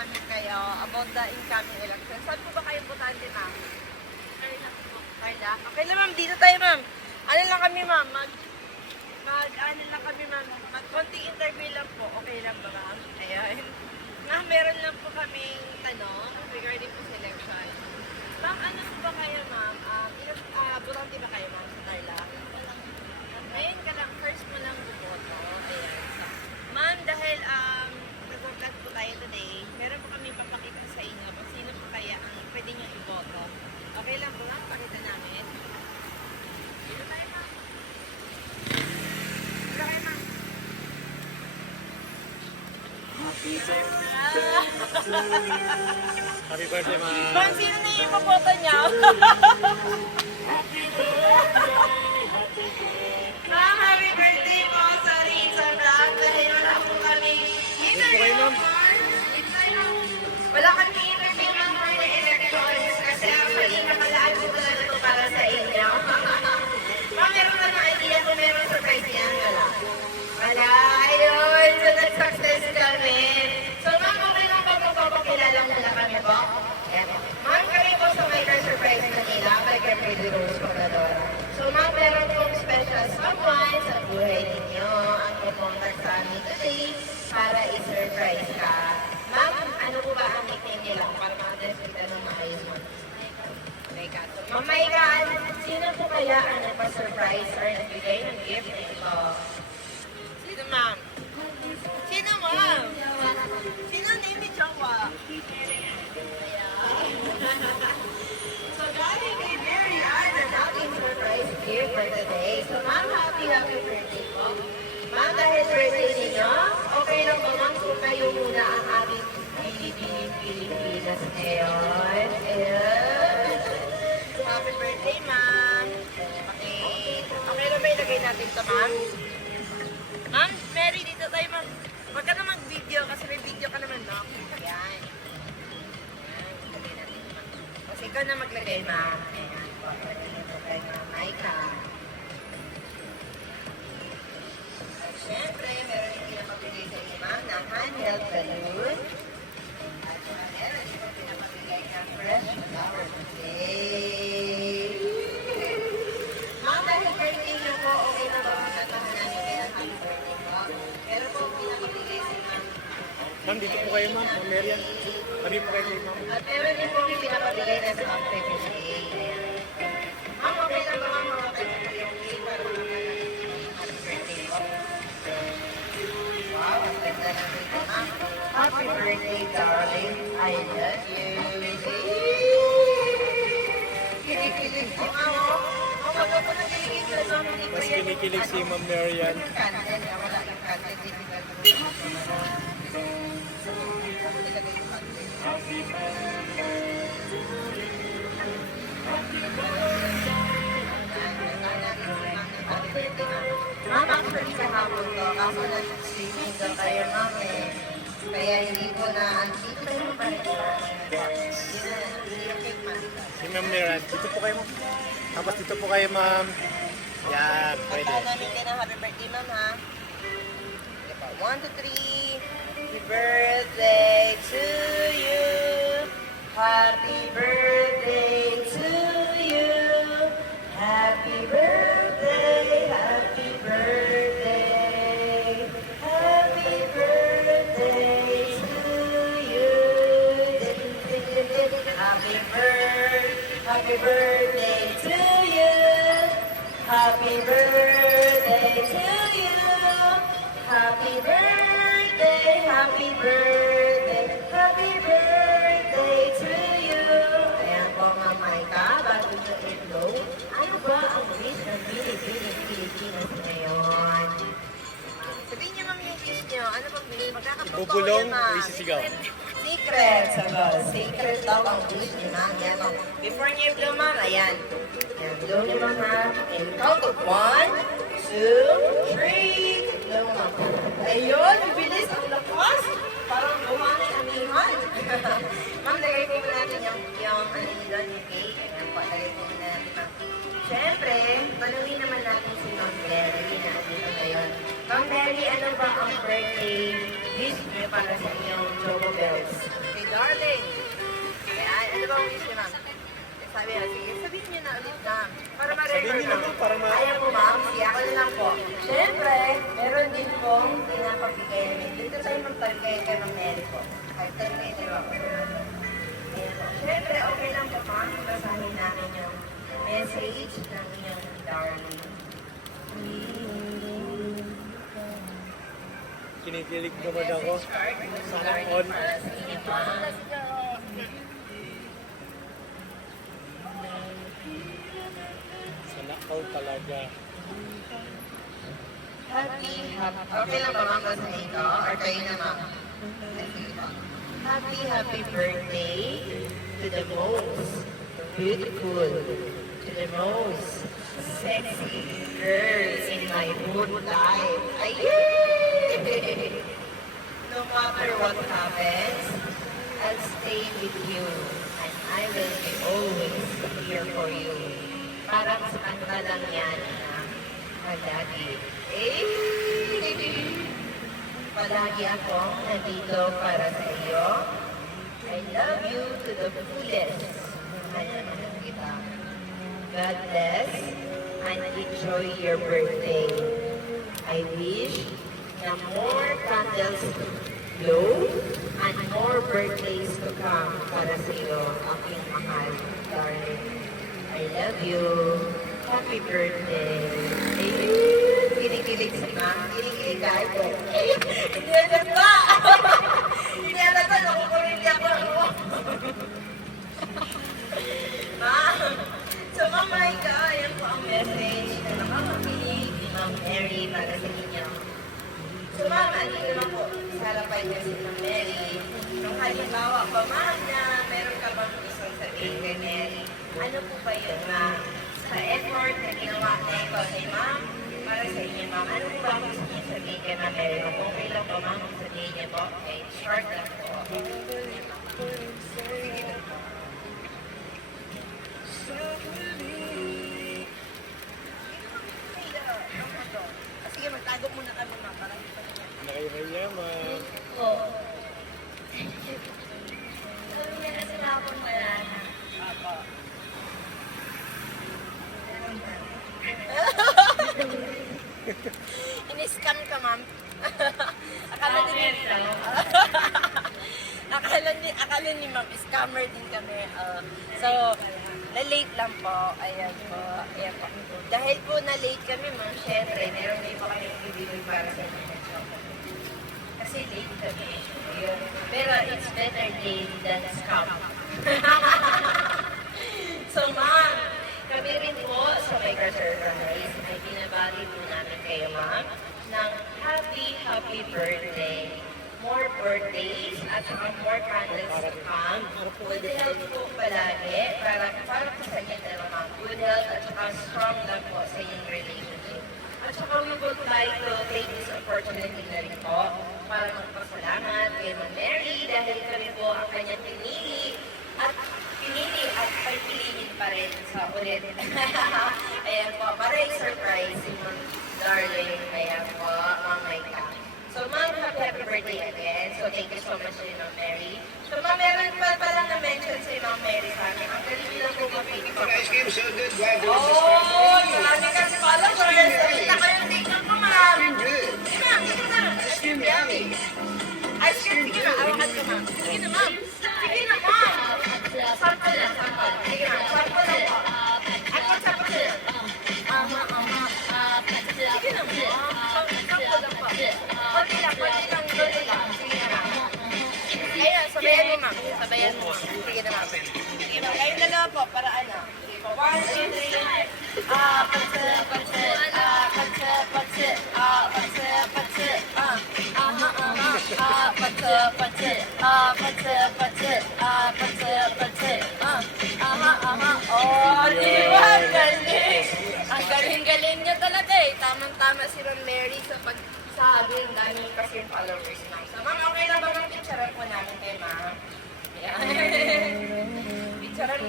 namin kayo about the incoming election. Saan po ba kayo butante, ma'am? Carla. Okay lang, ma'am. Dito tayo, ma'am. Ano lang kami, ma'am? Ano lang kami, ma'am. Konting interview lang po. Okay lang ba, ma'am? Ayan. Ma'am, meron lang po kaming tanong regarding po sa election. Ma'am, ano po ba kayo, ma'am? Butante ba kayo, ma'am, sa Carla? Ngayon ka lang, first mo lang buboto. Ayan. Ma'am, dahil nag-vlog po tayo today, meron po kami papakita sa inyo kung sino po kaya ang pwede nyo iboto. Okay lang po, ma'am? Pakita namin. Dito tayo, ma'am. Dito kayo, ma'am. Happy birthday, ma'am. Ma'am, sino na yung ipoboto niya? Ma'am, happy birthday po. Sorry, it's a vlog dahil wala po kami interview. Wala kami interview ng mga elections kasi actually nakalaan ko talaga ito para sa inyo. Ma'am, meron ka ng idea kung meron surprise yan? Wala. Wala. Ayun. So, nag-success kami. So, ma'am, okay lang ba magpapakilala muna kami po? Ayan. Ma'am, kami po sa Micro Surprise Manila kay Capri Rose Pagdadora. So, ma'am, meron pong special someone sa buhay ninyo ang pupunta sa amin today para i-surprise ka. Ma'am, ano po ba ang nickname nila para ma-address kita ng maayos mo? Maika. So, Ma'am Maika, sino po kaya ang nagpa-surprise or nagbigay ng gift nito? Sino, ma'am? Sino, ma'am? Sino name ni Jowa? So, galing kay Mary Ann, ang ating surprise gift for today. So, ma'am, happy birthday po. Ma'am, dahil birthday ninyo, okay lang ba, ma'am, kung kayo muna ang ating Pilipinas ngayon? Ayan. Happy birthday, ma'am. Okay na ba ilagay natin ito, ma'am? Ma'am, Mary, dito tayo, ma'am. Huwag ka na mag-video kasi may video ka naman, no? Ayan. Ayan, ilagay natin ito, ma'am. Kasi ikaw na maglagay, ma'am. Ayan. Ito kay Ma'am Maika. At syempre, meron yung pinapabigay sa inyo, ma'am, na handheld balloon. At meron yung pinapabigay na fresh flower bouquet. Ma'am, dahil birthday niyo po, okay na ba makantahan namin kayo ang happy birthday po? Pero po, pinapabigay si ma'am. Ma'am, dito po kayo, ma'am. Ma'am Marian. Happy po kayo, ma'am. At meron din po yung pinapabigay na sa happy birthday. Ayan. Ma'am, okay na ba ma'am makakita po yung cake para makantahan yung happy birthday po? Wow, ang ganda ng cake, ma'am. Happy birthday, darling. I love you. Kinikilig po nga, oh. Oh, wag ako nang kiligin ka, ma'am. Hindi ko Mas yan. kinikilig si Ma'am Marian. Yung candle, wala yung candle. Hindi ko ilagay yung candle. Ma'am, actually sa hapon to, kaso nag-streaming daw kayo, ma'am, eh. Kaya hindi ko na, dito kayo pa rin hindi yung cake, ma'am. Si Ma'am Marian. Dito po kayo, ma'am. Tapos dito po kayo, ma'am. Yan, pwede. Pagkaan namin kayo ng happy birthday, ma'am, ha? Okay pa, 1, 2, 3. Happy birthday to you. Happy birthday to you. Happy birthday, happy birthday. Happy birthday to you. Happy birthday to you. Happy birthday to you. Happy birthday, happy birthday, happy birthday to you. Ayan po, Ma'am Maika, bago nyo i-blow. Ano ba ang wish ng Pilipinas ngayon? Sabihin niyo, ma'am, yung wish niyo. Ano bang wish? Magkakapagpaw Bubulong yan, ma'am. o isisigaw? Secret. Sagot. Secret daw ang wish niyo, ma'am. Yan, ma'am. Before niyo i-blow, ma'am, ayan. Ayan, blow niyo, ma'am, ha? And count of 1, 2, 3. Blow, ma'am. Ayun, bibilis ang lakas. Parang gumana ang amihan. Ma'am, lagay po natin yung ano nila, yung cake. Ayan po, lagay po natin, ma'am. Siyempre, tanungin naman natin si Ma'am Berry na dito ngayon. Ma'am Berry, ano ba ang birthday wish niyo para sa inyong Choco Bells? sabi na, sige, sabihin niyo na ulit na. Para Sabihin ma-record niyo naman para ma... Ayaw po ma'am, sige, ako na lang po. Siyempre, meron din pong pinapabigay namin. Dito tayo magpagkay kay Ma'am Mary po. Kahit tayo na ito ako. Ayan po. Siyempre, okay lang po ma'am. Basahin namin yung message ng inyong darling. Kinikilig naman ako. Message card ng Sana darling all. para sa inyo ma'am. Sana all talaga. Okay lang ba ma'am basahin ko? Or kayo na ma'am? Happy birthday to the most beautiful, to the most sexy girls in my whole life. Ayy! No matter what happens, I'll stay with you and I will be always here for you. Parang sa kanta lang yan na palagi. Palagi akong nandito para sa iyo. I love you to the fullest. Mahal na kita. God bless and enjoy your birthday. I wish na more candles to blow and more birthdays to come para sa iyo, aking mahal, darling. I love you. Happy birthday. Kinikilig si ma'am. Kinikilig kahit ko. Hindi alata. Hindi alata. Nakukulit ako. Ma'am. So, Ma'am Maika, ayan po ang message na nakakakilig ni Ma'am Mary para sa inyo. So, Ma'am, andito naman po sa harapan niya si Ma'am Mary. Nung halimbawa pa, Ma'am, na meron ka bang gustong sabihin kay Mary? Ano po ba yun, Ma'am? Sa effort na ginawa na ikaw ni Ma'am, para sa inyo, Ma'am, ano po ba ang gusto niyo sabihin kay Ma'am Mary? Kung okay lang po, Ma'am, sabihin niyo po. Okay, short lang po. Sige lang po. Sige, magtago muna kami, Ma'am, para hindi pa naman. Nakaimayaman. Oo. Sabi niya kasi na akong wala na. Apa. Ini-scam ka, ma'am. Akala ni ma'am, scammer din kami. So, na-late lang po. Ayan po. Ayan po. Dahil po na-late kami, ma'am, syempre, meron din po kami ibibigay para sa inyo. Kasi late kami. Ayun. Pero it's better late than scam. So, ma'am, kami rin po sa Mega Surprise ay binabati po namin kayo, ma'am, ng happy birthday. More birthdays at saka more candles to come. Good health po palagi para po sa inyo dalawa, ma'am. Good health at saka strong lang po sa inyong relationship. At saka we would like to take this opportunity na rin po para magpasalamat kay Ma'am Mary dahil kami po ang kanyang pinili at pagpiliin pa rin sa ulit. Ayan po, para i-surprise si Ma'am Darling. Ayan po, Ma'am Maika. So, Ma'am, happy birthday again. So, thank you so much to Ma'am Mary. So, Ma'am, meron pa palang na-mention si Ma'am Mary sa amin. Ang galing nilang po mag-picture. Ice cream so good. Why do Oh, marami kasi followers. Nakita ko yung TikTok ko, Ma'am. Sige na, sige na. Ice cream yummy. Ice cream, sige na. Awakan ka, Ma'am. Sige na, Ma'am. Sige na, Ma'am. Sample na, sample. Sige na, sample lang po. Ako, sample na. Sige na, Ma'am. Sample lang po. Konti lang, konti lang. Sige na, Ma'am. Ayun, sabayan mo, Ma'am. Sabayan mo. Sige na, Ma'am. Sige na, kayong dalawa po, para ano. Sige po, 1, 2, 3. Patse, patse, patse, patse, patse, patse, patse, patse, patse, patse, patse, oh, di ba? Galing! Ang galing-galing niya talaga eh. Tamang-tama si Ron Mary sa pagsabi. Ang dami kasi yung followers, ma'am. So, ma'am, okay lang ba ma'am? Picturean po namin kay ma'am. Ayan. Picturean.